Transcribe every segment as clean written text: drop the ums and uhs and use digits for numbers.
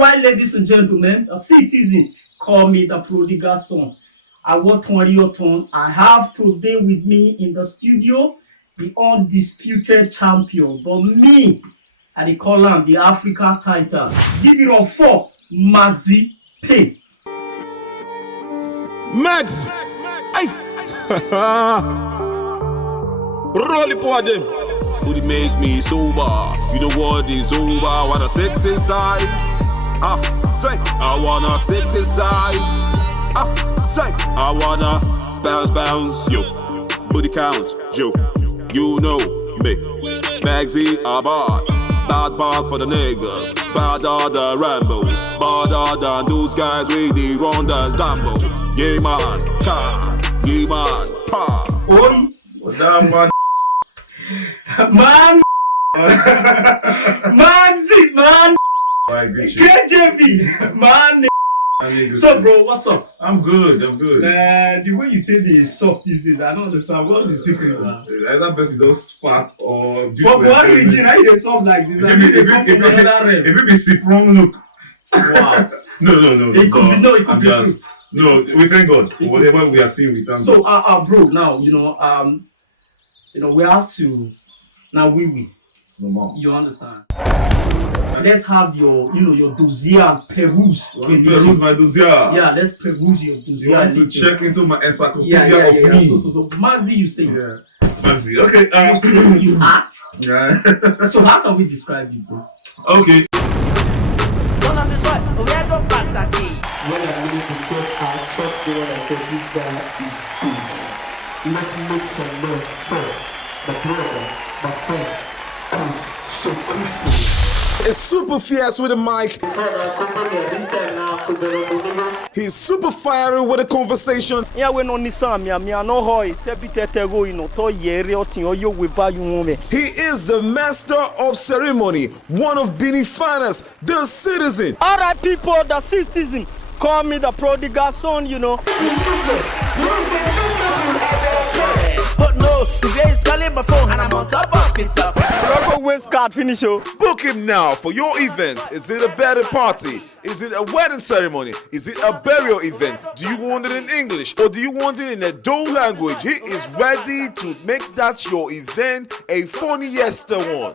right, ladies and gentlemen, a citizen, call me the prodigal son. I want your turn. I have today with me in the studio the undisputed champion, but me, I dey call him the Africa title. Give it up for Maxi Payne. Max! Hey! Roll it for them. Could it make me sober? You know what is over? I wanna sex exercise. Say, I wanna sex exercise. Say, I wanna bounce, yo. Booty count, yo. You know me. Magsy, bad for the niggas. Badder than Rambo. Badder than those guys with the run the Lambo. Yeah, man, car. Yeah, man, pa. Oi, Damn, man. man, Maxi, man, I agree. KJV, man. So, bro, what's up? I'm good. The way you take the soft these days, I don't understand. What's the secret, man? Either person does fat or. But what region? How you dey soft like this? I mean, they come from another realm. If it be sick wrong look. Wow. No. It could be just, fruit. no, we thank God for whatever we are seeing. We thank So, God. bro, now we have to now No more. you understand? Let's have your dossier and peruse. Peruse my dossier. Yeah, let's peruse your dossier. You want to and check into my encyclopedia of me. So, Maxi, you say. Yeah. Fancy. Okay. You say you act. Yeah. So how can we describe you, bro? Okay. Son of the soil, but we are not bats again. When I really confess, I thought the one I said this guy is cool. Let's make some noise for the brother, my friend, so Christian. It's super fierce with a mic. He's super fiery with a conversation. Yeah, we no Nissan, me no hoy. Go to yere o tin o yo we value me. He is the master of ceremony, one of Benin finest, the citizen. All right, people, the citizen, call me the prodigal son, But no, the way is calling my phone and I'm on top of it, sir. Don't go waste card finish yo. Book him now for your event. Is it a birthday party? Is it a wedding ceremony? Is it a burial event? Do you want it in English or do you want it in a Dole language? He is ready to make that your event a funny one.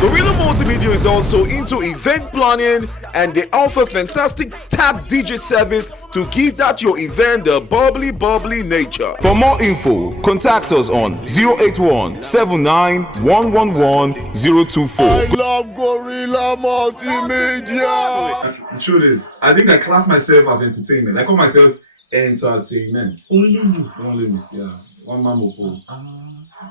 Gorilla Multimedia is also into event planning and they offer fantastic tap DJ service to give that your event a bubbly nature. For more info, contact us on 081 79 111 024. I love Gorilla Multimedia. The truth is, I think I class myself as entertainment. I call myself entertainment. Only you. Only me, yeah. One man more.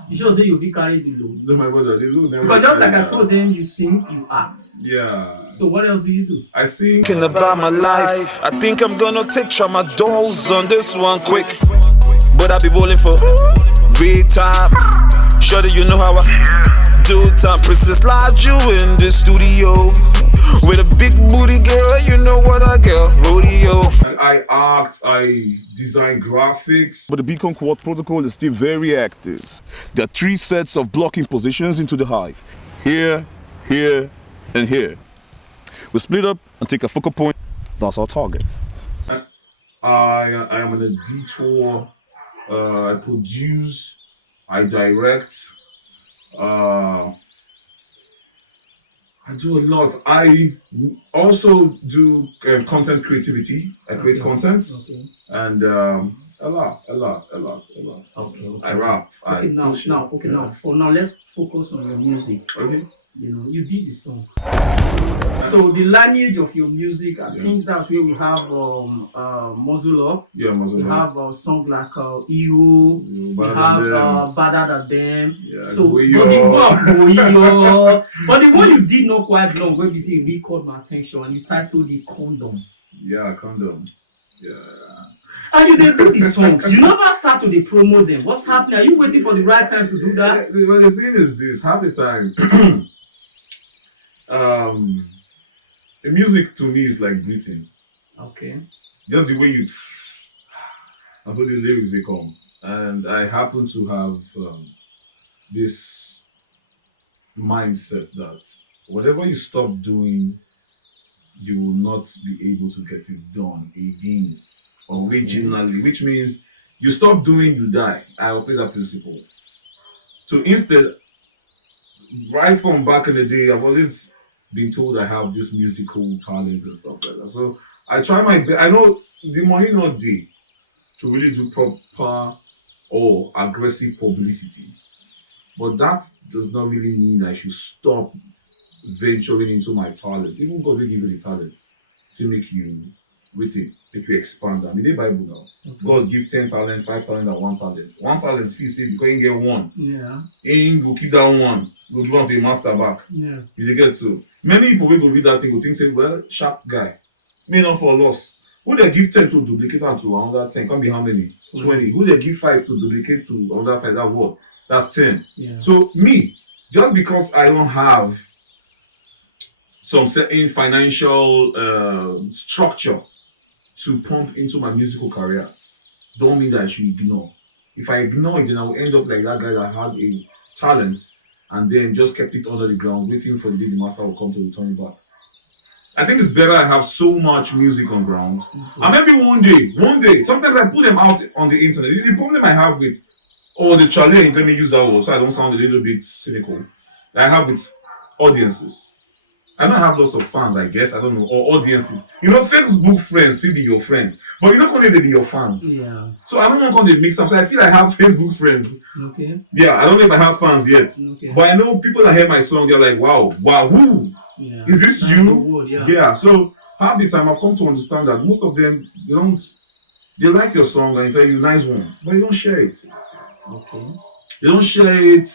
You should say you be carried the load. No, my brother, they do never. Because just like I that. told them, you sing, you act. Yeah. So what else do you do? I sing. Thinking about my life, I think I'm gonna take tramadol on this one quick. But I be rolling for real time. Sure that you know how I do time. Princess Lodge you in the studio with a big booty girl. You know what I get, rodeo. I act, I design graphics. But the Beacon Quad protocol is still very active. There are 3 sets of blocking positions into the hive. Here, and here. We split up and take a focal point. That's our target. I am on a detour. I produce, I direct. I do a lot. I also do content creativity. I create content and a lot. Okay. I rap. Okay, now. For now, let's focus on your music. Okay. You did the song. So the lineage of your music, I think that's where we have Muzzle Up. Yeah, We Muslim. have a song like Iro. We Better have Than Them. Better Than Them. Yeah, So Boyo. but the one you did not quite long, when you say really caught my attention, and you titled it Condom. Yeah, condom. Yeah. And you did do the songs. You never start to dey promote them. What's happening? Are you waiting for the right time to do that? Well, the thing is this, half the time, the music to me is like breathing. Okay. Just the way you, I thought the lyrics they come. And I happen to have this mindset that whatever you stop doing, you will not be able to get it done again originally, which means you stop doing, you die. I apply that principle. So instead, right from back in the day, I've always been told I have this musical talent and stuff like that. So I try my best. I know the money not there to really do proper or aggressive publicity, but that does not really mean I should stop venturing into my talent. Even God will give you the talent to make you waiting, make you expand. I mean, the Bible now. God give 10 talent, 5 talent, and 1 talent. 1 talent, if you say because you get 1, Yeah. and go keep that 1, go give one to a master back. Yeah. You get so many people will go read that thing, will think say, well, sharp guy, may not for loss. Who they give 10 to duplicate and to another 10? Can be how many? 20. Who they give 5 to duplicate to another 5? That's what? That's 10. Yeah. So me, just because I don't have some certain financial structure to pump into my musical career, don't mean that I should ignore. If I ignore it, then I will end up like that guy that had a talent and then just kept it under the ground, waiting for the day the master will come to return it back. I think it's better I have so much music on ground. And maybe one day, sometimes I put them out on the internet. The problem I have with, the challenge, let me use that word so I don't sound a little bit cynical, I have with audiences. I don't have lots of fans, I guess, I don't know, or audiences. You know, Facebook friends will be your friends, but you're not going to be your fans. Yeah. So I don't want to mix up. So I feel I have Facebook friends. Okay. Yeah, I don't know if I have fans yet. Okay. But I know people that hear my song, they're like, wow, who? Yeah. Is this That's you? the word, yeah. Yeah, so half the time I've come to understand that most of them, they like your song and they tell you nice one, but you don't share it. Okay. They don't share it.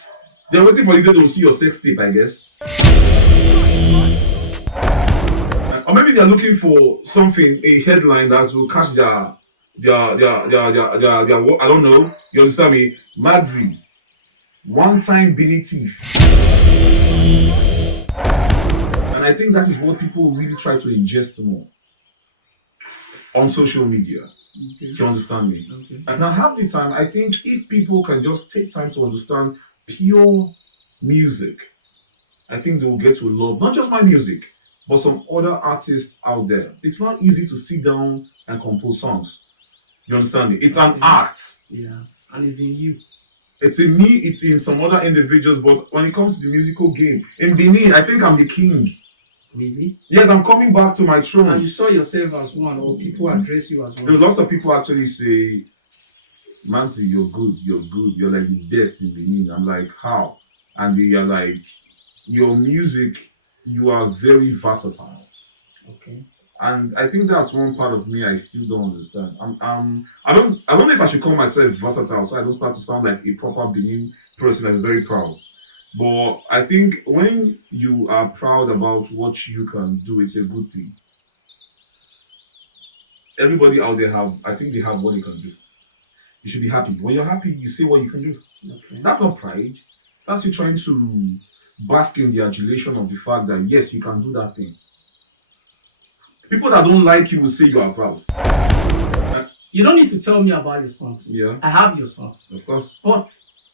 They're waiting for you to see your sex tape, I guess. Or maybe they're looking for something, a headline that will catch their I don't know. You understand me? Madzi, one-time Beanie thief. And I think that is what people really try to ingest more on social media. Okay. You understand me? Okay. And now half the time, I think if people can just take time to understand pure music, I think they will get to love not just my music, but some other artists out there. It's not easy to sit down and compose songs. You understand me? It's an art. Yeah. And it's in you. It's in me, it's in some other individuals, but when it comes to the musical game, in Benin, I think I'm the king. Really? Yes, I'm coming back to my throne. And you saw yourself as one, or people address you as There one? are lots of people actually say, Mansi, you're good, you're like the best in Benin. I'm like, how? And they are like, your music, you are very versatile. Okay. And I think that's one part of me I still don't understand. I don't know if I should call myself versatile, so I don't start to sound like a proper Benin person that is very proud. But I think when you are proud about what you can do, it's a good thing. Everybody out there I think they have what they can do. You should be happy. When you're happy, you say what you can do. Okay. That's not pride. That's you trying to bask in the adulation of the fact that yes, you can do that thing. People that don't like you will say you are proud. You don't need to tell me about your songs. Yeah, I have your songs. of course. But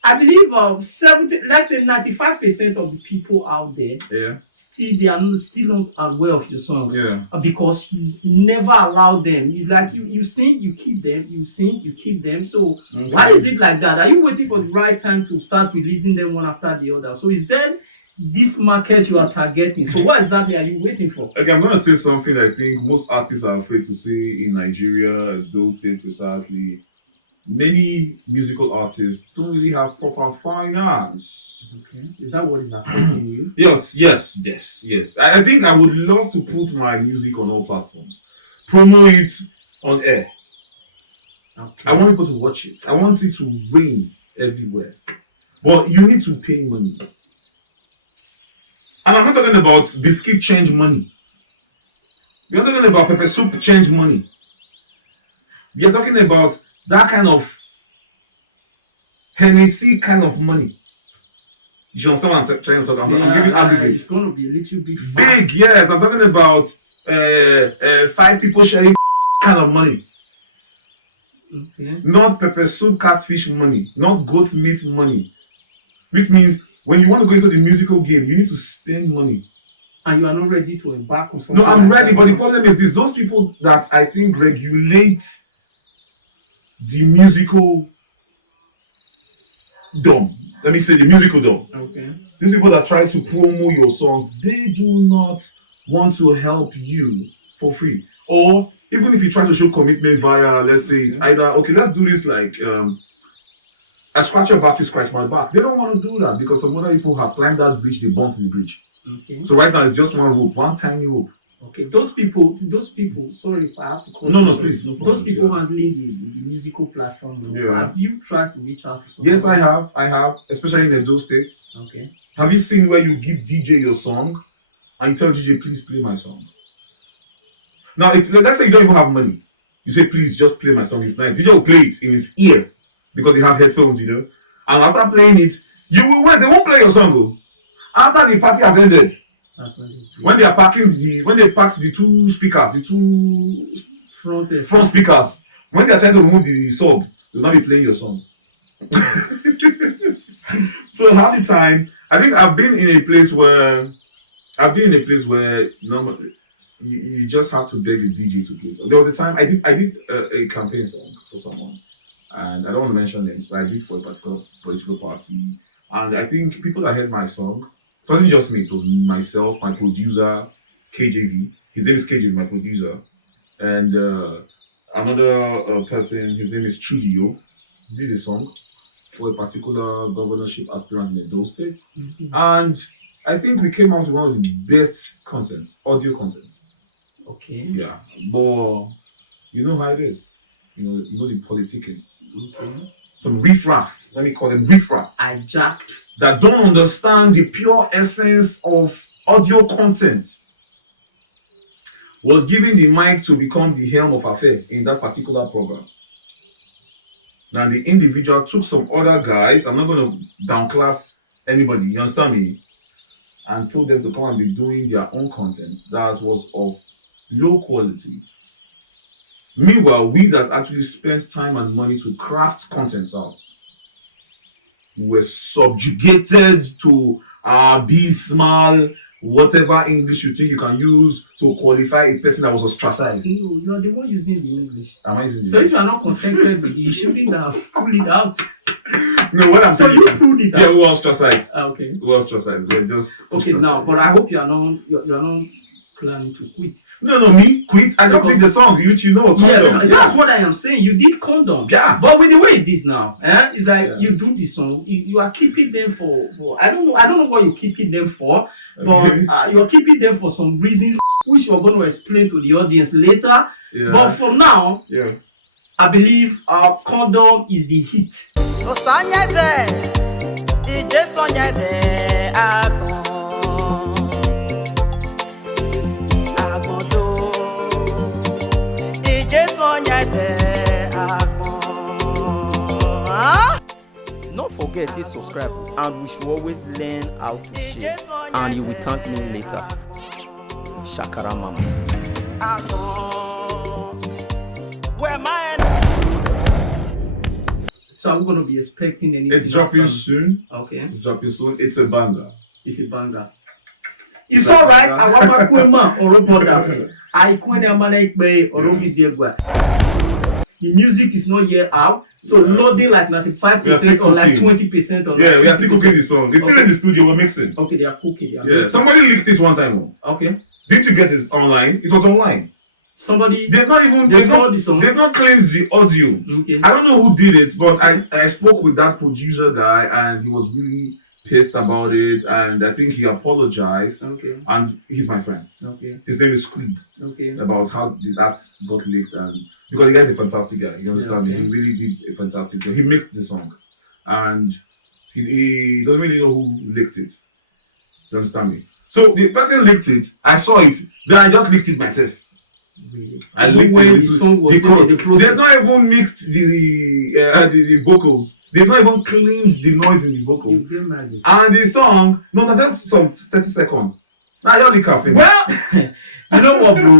I believe 95% of the people out there Yeah, still not aware of your songs. yeah. Because you never allow them. It's like you sing, you keep them, you sing, you keep them. So why is it like that? Are you waiting for the right time to start releasing them one after the other? So is there this market you are targeting? So what exactly are you waiting for? Okay, I'm gonna say something I think most artists are afraid to say in Nigeria, those states precisely. Many musical artists don't really have proper finance. Okay. Is that what is affecting you? Yes. I think I would love to put my music on all platforms, promote it on air. Okay. I want people to watch it. I want it to reign everywhere. But you need to pay money. And I'm not talking about biscuit change money. We're talking about pepper soup change money. We are talking about that kind of Hennessy kind of money. You understand what I'm trying to talk about? I'm giving aggregates. It's going to be a little bit Big, yes. I'm talking about 5 people sharing kind of money. Okay. Not pepper soup catfish money. Not goat meat money. Which means when you want to go into the musical game, you need to spend money. And you are not ready to embark on something. No, I'm like ready, that. but the problem is this: those people that I think regulate the musical dome. Let me say the musical dome. Okay. These people that try to promo your songs, they do not want to help you for free. Or even if you try to show commitment via, let's say it's either, okay, let's do this like I scratch your back, you scratch my back. They don't want to do that because some other people have climbed that bridge, they bumped the bridge. Okay. So right now it's just one rope, one tiny rope. Okay. Those people. Sorry if I have to call. No, you no, sorry. please, no problem. Those people Yeah. handling the musical platform. Yeah. Have you tried to reach out to someone? Yes, I have, especially in those states. Okay. Have you seen where you give DJ your song and you tell DJ, please play my song? Now, let's say you don't even have money. You say, please just play my song. It's nice. DJ will play it in his ear because they have headphones, you know. And after playing it, you will wait. They won't play your song. Though. After the party has ended, That's what it is. when they pack the two speakers, the two front speakers, when they are trying to remove the sub, they'll not be playing your song. So half the time, I think I've been in a place where normally you just have to beg the DJ to play. So there was a time I did a campaign song for someone, and I don't want to mention names, but I did for a particular political party. And I think people that heard my song, it wasn't just me, it was myself, my producer, KJV. His name is KJV, my producer, and another person, his name is Chudio. He did a song for a particular governorship aspirant in Edo State. Mhm. And I think we came out with one of the best content, audio content. Okay. Yeah, but you know how it is. You know the politicking. Okay. Some riffraff, let me call them riffraff, I jacked. that don't understand the pure essence of audio content, was given the mic to become the helm of affair in that particular program. Now the individual took some other guys, I'm not going to downclass anybody, you understand me? And told them to come and be doing their own content that was of low quality. Meanwhile, we that actually spent time and money to craft contents out were subjugated to abysmal, whatever English you think you can use to qualify a person that was ostracized. No, you are the one using the English. Am I using So it? if you are not contented with it, you shouldn't have pulled it out. No, what I'm So saying you is, pulled it yeah, out. we were ostracized. Okay. We were ostracized. We're just Okay. ostracized. Now, but I hope you are not planning to quit. No, me quit. I just Because- did the song, which you know. Yeah, Condom. that's what I am saying. You did condom. Yeah. But with the way it is now, it's like Yeah. you do the song, you are keeping them for I don't know what you're keeping them for, Okay. but you're keeping them for some reason which you're going to explain to the audience later. Yeah. But for now, Yeah. I believe condom is the hit. Osanyete, ije sonyete, agbon do, ije sonyete, agbon. Don't forget to subscribe, and we should always learn how to share, and you will thank me later. Shakara mama. Agbon, where my So I'm going to be expecting anything. It's dropping from- soon. Okay, It's dropping soon. It's a banger. it's a banger. It's all right. I want my kwema or robot. I kwena manekbe or robidiegwa. The music is not yet out, so loading like 95% or like 20% or Yeah, like we are still 50%. cooking the song. It's still in the studio. We're mixing. Okay, they are cooking. They are Yeah. mixing. Somebody leaked it one time. Okay. Didn't you get it online? It was online. Somebody. They've not even. They saw the song. They've not claimed the audio. Okay. I don't know who did it, but I spoke with that producer guy and he was really pissed about it, and I think he apologized. Okay. And he's my friend. Okay. His name is Squid. Okay. About how that got leaked, and because the guy's a fantastic guy, you understand Yeah, me? okay. He really did a fantastic job. He mixed the song, and he doesn't really know who leaked it. You understand me? So the person leaked it. I saw it. Then I just leaked it myself. Really? I Even linked when it the song was because still in the process. they've not even mixed the vocals. They've not even cleaned the noise in the vocal. You get magic. And the song, no, that's some 30 seconds. Now you're the cafe. Well, You know what, bro?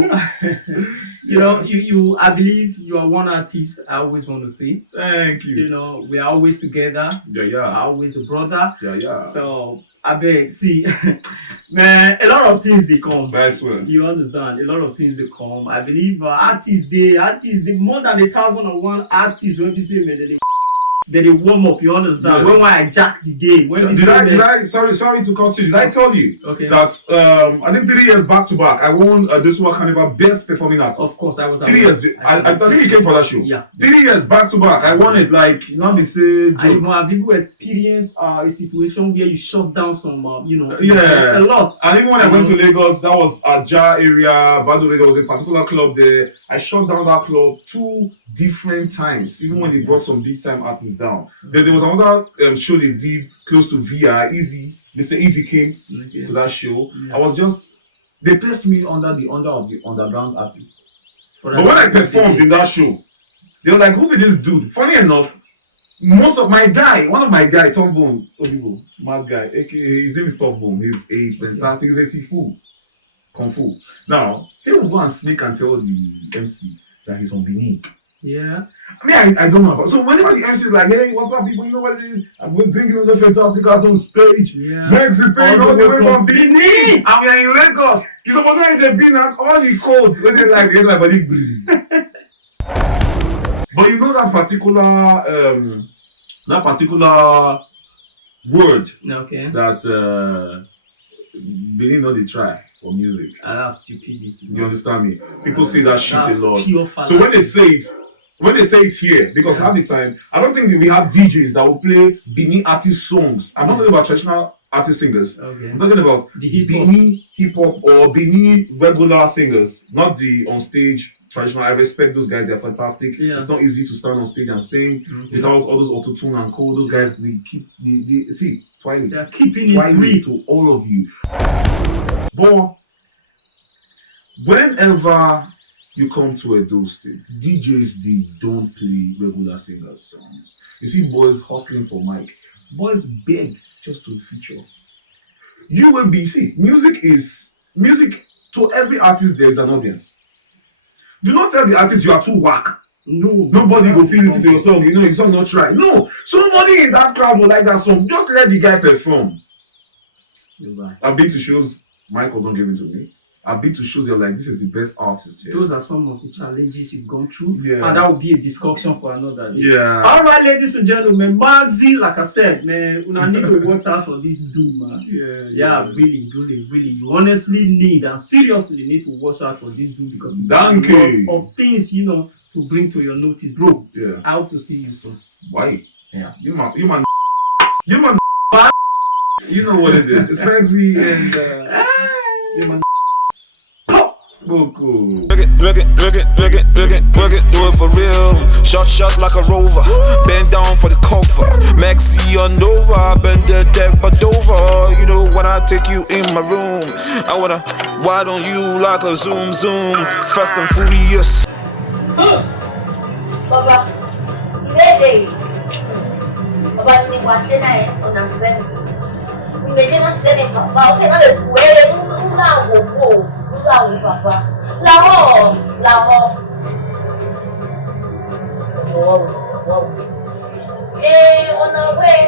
You know, I believe you are one artist I always want to see. Thank you. You know, we are always together. Yeah. Always a brother. Yeah. So I beg, see, man, a lot of things they come. That's well. You understand? A lot of things they come. I believe artists, they more than 1,001 artists when we say man, they warm up. You understand? Yeah. When I jack the game, when we Did I? Sorry to cut you. Did I tell you that I think 3 years back to back I won this World Carnival Best Performing Artist? Of course, I was. 3 years. I think you came for that show. Yeah. 3 years back to back I won it. Like not be say. Have you experienced a situation where you shut down some, yeah, a lot? And even when I went to Lagos, that was Aja area. By the way, there was a particular club there. I shut down that club 2 different times. Even when they brought some big time artists down. Then there was another show they did close to VI. Mr. Easy came to that show. Yeah. They placed me under the underground artist. But when I performed in that show, they were like, "Who is this dude?" Funny enough, one of my guy, Tom Bone, Odibo, mad guy, his name is Tom Bone. He's a fantastic, he's a Sifu, Kung Fu. Now, he will go and sneak and tell the MC that he's from Benin. Yeah. I mean, I don't know about. So whenever the MC is like, "Hey, what's up, people? You know what it is? I'm going drinking with the fantastic arts on stage. Yeah. Mexico, all the way from Benin. And we are in Lagos. You know, when they Benin, all the codes when they like, they're body breathe." But you know that particular word that Benin know they try for music. That's stupidity. You understand me? People say that shit a lot. Pure so when they say it here, because half the time, I don't think we have DJs that will play Benin artist songs. I'm not talking about traditional artist singers. Okay. I'm talking about the Benin hip hop or Benin regular singers, not the on stage traditional. I respect those guys; they're fantastic. Yeah. It's not easy to stand on stage and sing without all those auto tune and code. Those guys, they keep see Twilight. They're keeping it real to all of you. But whenever you come to Edo State, DJs they don't play regular singers songs. You see boys hustling for mic. Boys beg just to feature. You will be music to every artist. There is an audience. Do not tell the artist you are too whack. No, nobody will feel listen to your song. You know your song not try. No, somebody in that crowd will like that song. Just let the guy perform. Right. I've been to shows. Mike was not giving to me. I've been to shows. They're like, this is the best artist here. Those are some of the challenges you've gone through. Yeah. And that will be a discussion for another day. Yeah. All right, ladies and gentlemen, Maxi, like I said, man, I need to watch out for this dude, man. Yeah, really. You honestly need and seriously need to watch out for this dude because lots of things, to bring to your notice, bro. Yeah. I hope to see you soon. Why? Yeah. You man. You know what it is. It's Maxi and you man. Cool. Look it, do it for real. Shot like a rover. Bend down for the cover. Maxi on Nova, bend the deck but over. You know when I take you in my room, I wanna wide on you like a zoom. Fast and furious. Baba, ready. Baba, you watch it now on a set. Imagine not saying Papa, say not a way. Papa. Lahore. On our way,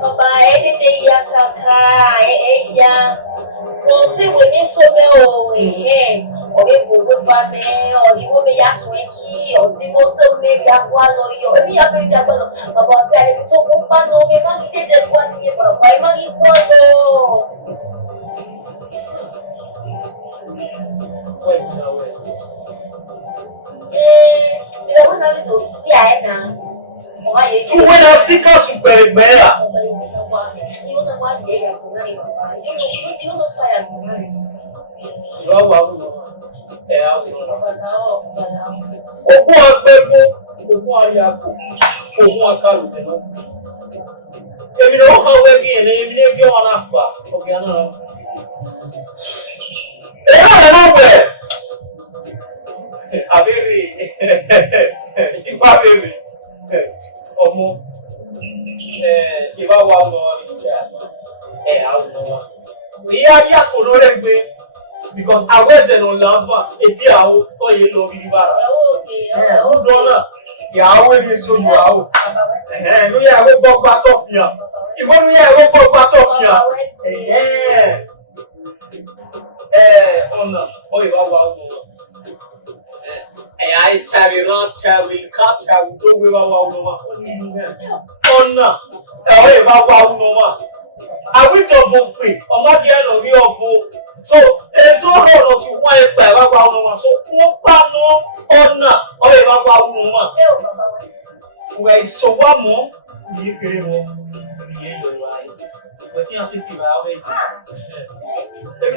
Baba, anything ya kaka, ya. Don't say we need so many or we family, or you will be a swanky, or the motor make a wallow, or any other example about saying so fun, no, we want to get that 1 year, but why money we don't have to see it now. Tu vai na sica super bela. Oku agbego kálù tẹ̀lé. Èmi ló kọ́ wẹ́gì ẹ̀ lẹ́yìn ní bí wọn náà fà ọ̀gá náà. Èyí náà lè máa wẹ̀. Àbẹ̀rẹ̀ ìfá bẹ̀rẹ̀ ọmọ ìbá wa ọmọ ìjà àwọn ọmọ. Ìyá yà kò lórí ẹgbẹ́ because àwọn ẹsẹ̀ náà là ń fà èdè àwọn tó yẹ lọ bí bára. Ó dọ́nà ìyàwó ẹni sójú àwò. Lórí àwọn gbọ́gbà tó fi hàn. Ìfọ́n lórí àwọn gbọ́gbà tó fi hàn. Ọ̀nà ọ̀yẹ̀ bá wà ọmọ wọn. Ẹ̀yà ìtàrí rán tàrí káàtàrí tó gbé bá wà ọmọ wọn. Ọ̀nà ọ̀yẹ̀ bá wà ọmọ wọn. Àwùjọ bò pè ọmọdé ẹ̀rọ rí ọ̀bọ. So èso ọ̀nà tí wọ́n ẹ̀ pẹ̀ bá wà ọmọ wọn. So wọ́n bá ná ọ̀nà ọ̀yẹ̀ bá wà ọmọ wọn. Wẹ̀ ìṣòwò mọ́ yìí kéré wọn yìí yọ̀rọ̀ ayé. Wẹ̀ tí wọ́n sì fi bá wẹ̀ jù. Èmi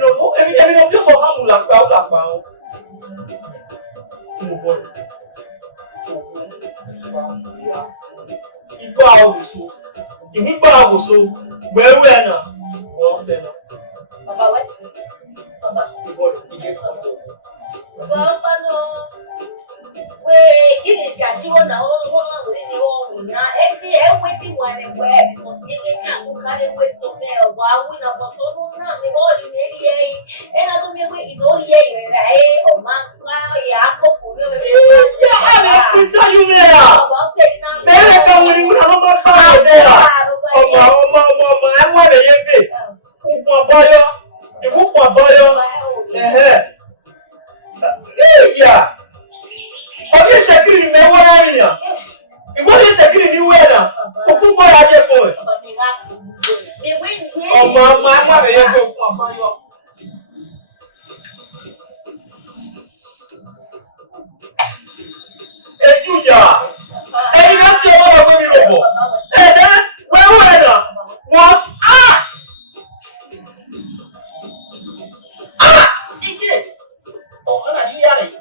ló fi ọkọ̀ hàmù làpá wọn. Mo bọ̀ ìgbà àwòsó ìgbà àwòsó wẹ́wẹ́ náà wọ́n sẹ́ náà. Bàbá wá sí. Bàbá. Ìbọ̀lù ìdí kan. Bàbá náà wait, give it just you wanna hold on with the own now. See, I'm waiting one and where because you can't wait so well. Why we not want to know the whole in the and I don't mean we know ye or man, yeah, for you. Yeah, I tell you there. I'll say now. Better come when you have a car there. Oh, I want to get it. Who for boy? Yeah. Ọdún ìṣẹ́kiri ni ẹwọ́ rárìn yàn. Ìwọ́n ní ìṣẹ́kiri ní wẹ́ẹ̀nà. Òkú bọ́ra jẹ́ fún ẹ̀. Ọmọ ọmọ ẹgbẹ́ rẹ̀ yẹ fún fún àbáyọ. Èjú yà. Ẹyin náà ti ọwọ́ ọgbẹ́ mi rò bọ̀. Ẹ̀dẹ́ wẹ́wọ́ ẹ̀dà wọ́n Ike! Ọ̀hún náà ní yàrá yìí.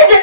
Ike!